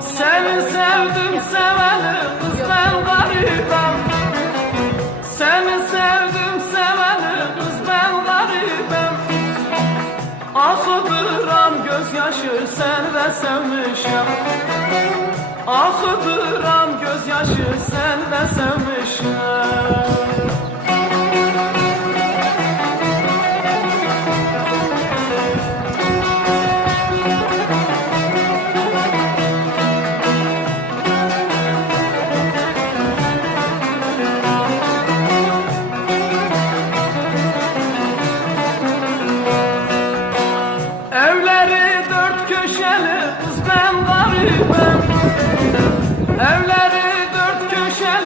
Seni sevdim seveli kız ben garibim. Seni sevdim seveli kız ben garibim. Akıdıram gözyaşı sende sevmişim. Akıdıram gözyaşı sende sevmişim. Evleri dört köşeli kız ben garibim.